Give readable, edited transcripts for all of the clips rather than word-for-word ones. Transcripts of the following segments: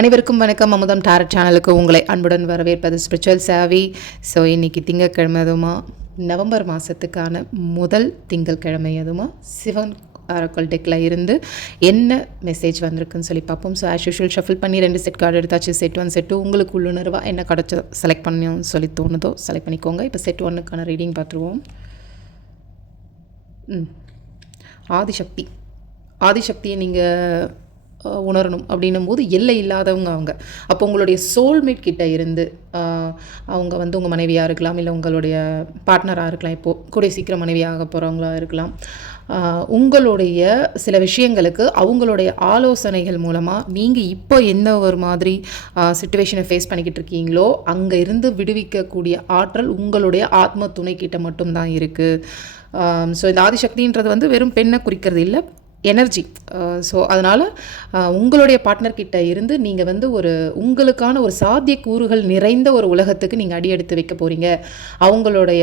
அனைவருக்கும் வணக்கம். அமுதம் டாரட் சேனலுக்கு உங்களை அன்புடன் வரவேற்பது ஸ்பிரிச்சுவல் சாவி. ஸோ இன்றைக்கி திங்கட்கிழமை அதுமா நவம்பர் மாதத்துக்கான முதல் திங்கட்கிழமை அதுமா சிவன் ஆரக்கல் டெக்கில் இருந்து என்ன மெசேஜ் வந்திருக்குன்னு சொல்லி பார்ப்போம். ஸோ ஆஸ் யூஷுவல் ஷஃபில் பண்ணி 2 செட் கார்டு எடுத்தாச்சு. செட் 1 செட் 2 உங்களுக்கு உள்ளுணர்வாக என்ன கிடச்சோ செலக்ட் பண்ணணும்னு சொல்லி தோணுதோ செலக்ட் பண்ணிக்கோங்க. இப்போ செட் 1க்கான ரீடிங் பார்த்துருவோம். ஆதிசக்தியை நீங்கள் உணரணும் அப்படின்னும் போது எல்லை இல்லாதவங்க அவங்க. அப்போ உங்களுடைய சோல்மேட் கிட்ட இருந்து அவங்க வந்து உங்கள் மனைவியாக இருக்கலாம், இல்லை உங்களுடைய பார்ட்னராக இருக்கலாம், இப்போது கூடிய சீக்கிரம் மனைவியாக போகிறவங்களா இருக்கலாம். உங்களுடைய சில விஷயங்களுக்கு அவங்களுடைய ஆலோசனைகள் மூலமாக நீங்கள் இப்போ எந்த ஒரு மாதிரி சிச்சுவேஷனை ஃபேஸ் பண்ணிக்கிட்டு இருக்கீங்களோ அங்கே இருந்து விடுவிக்கக்கூடிய ஆற்றல் உங்களுடைய ஆத்ம துணைக்கிட்ட மட்டும்தான் இருக்குது. ஸோ இந்த ஆதிசக்தின்றது வந்து வெறும் பெண்ணை குறிக்கிறது இல்லை, எனர்ஜி. ஸோ அதனால் உங்களுடைய பார்ட்னர்கிட்ட இருந்து நீங்கள் வந்து உங்களுக்கான ஒரு சாத்தியக்கூறுகள் நிறைந்த ஒரு உலகத்துக்கு நீங்கள் அடி எடுத்து வைக்க போகிறீங்க அவங்களுடைய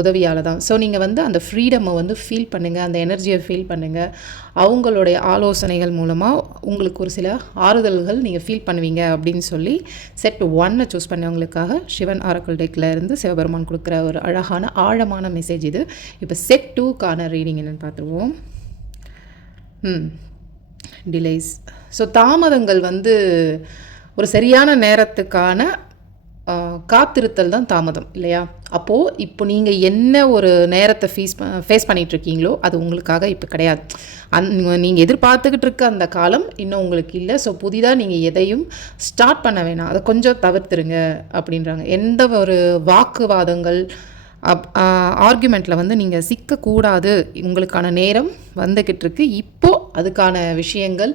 உதவியால் தான். ஸோ நீங்கள் வந்து அந்த ஃப்ரீடமை வந்து ஃபீல் பண்ணுங்கள், அந்த எனர்ஜியை ஃபீல் பண்ணுங்கள். அவங்களுடைய ஆலோசனைகள் மூலமாக உங்களுக்கு ஒரு சில ஆறுதல்கள் நீங்கள் ஃபீல் பண்ணுவீங்க அப்படின்னு சொல்லி செட் 1 சூஸ் பண்ணவங்களுக்காக சிவன் ஆரக்கல் டெக்கில் இருந்து சிவபெருமான் கொடுக்குற ஒரு அழகான ஆழமான மெசேஜ் இது. இப்போ செட் 2க்கான ரீடிங் என்னென்னு பார்த்துருவோம். டிலேஸ். ஸோ தாமதங்கள் வந்து ஒரு சரியான நேரத்துக்கான காத்திருத்தல் தான் தாமதம் இல்லையா? அப்போது இப்போ நீங்கள் என்ன ஒரு நேரத்தை ஃபேஸ் பண்ணிகிட்ருக்கீங்களோ அது உங்களுக்காக இப்போ கிடையாது. நீங்கள் எதிர்பார்த்துக்கிட்டு இருக்க அந்த காலம் இன்னும் உங்களுக்கு இல்லை. ஸோ புதிதாக நீங்கள் எதையும் ஸ்டார்ட் பண்ண வேணாம், அதை கொஞ்சம் தவிர்த்துருங்க அப்படின்றாங்க. எந்த ஒரு வாக்குவாதங்கள் ஆர்குமெண்ட்டில் வந்து நீங்கள் சிக்கக்கூடாது, உங்களுக்கான நேரம் வந்துக்கிட்டு இருக்கு. இப்போது அதுக்கான விஷயங்கள்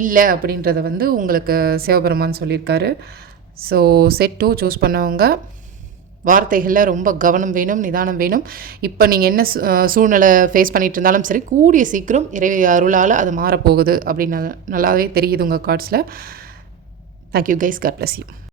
இல்லை அப்படின்றத வந்து உங்களுக்கு சிவபெருமான் சொல்லியிருக்காரு. ஸோ செட் 2 சூஸ் பண்ணவங்க வார்த்தைகளில் ரொம்ப கவனம் வேணும், நிதானம் வேணும். இப்போ நீங்கள் என்ன சூழ்நிலை ஃபேஸ் பண்ணிகிட்டு இருந்தாலும் சரி, கூடிய சீக்கிரம் இறை அருளால் அது மாறப்போகுது அப்படின்னு நல்லாவே தெரியுது உங்கள் கார்ட்ஸில். Thank you guys, God bless you.